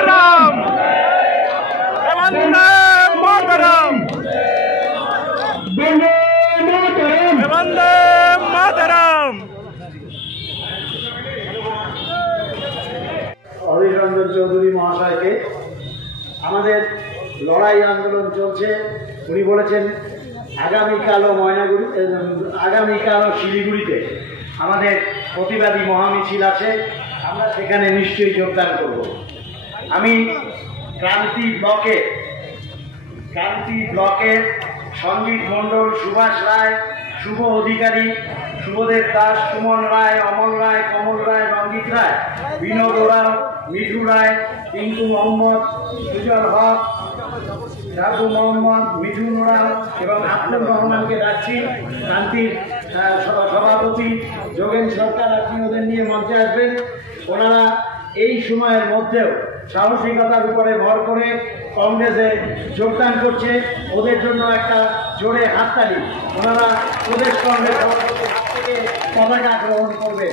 মাতরম বন্দে মাতরম বন্দে মাতরম। অধীর রঞ্জন চৌধুরী মহাশয়কে আমাদের লড়াই আন্দোলন চলছে। উনি বলেছেন আগামীকালও শিলিগুড়িতে আমাদের প্রতিবাদী মহামিছিল আছে, আমরা সেখানে নিশ্চয়ই যোগদান করব। আমি ক্রান্তি ব্লকের সঞ্জিত মণ্ডল, সুভাষ রায়, শুভ অধিকারী, শুভদেব দাস, সুমন রায়, অমল রায়, কমল রায়, রঞ্জিত রায়, বিনোদ ওরাও, মিঠু রায়, টিঙ্কু মোহাম্মদ, সুজল হক, রাজু মোহাম্মদ, মিঠুন ওরাও এবং আব্দুল রহমানকে ডাকছি। ক্রান্তির সভাপতি যোগেন সরকার, আপনি ওদের নিয়ে মঞ্চে আসবেন। ওনারা এই সময়ের মধ্যেও সাহসিকতার উপরে ভর করে কংগ্রেসে যোগদান করছে। ওদের জন্য একটা জোরে হাততালি। ওনারা প্রদেশ কংগ্রেস সভাপতির হাত থেকে পতাকা গ্রহণ করবে।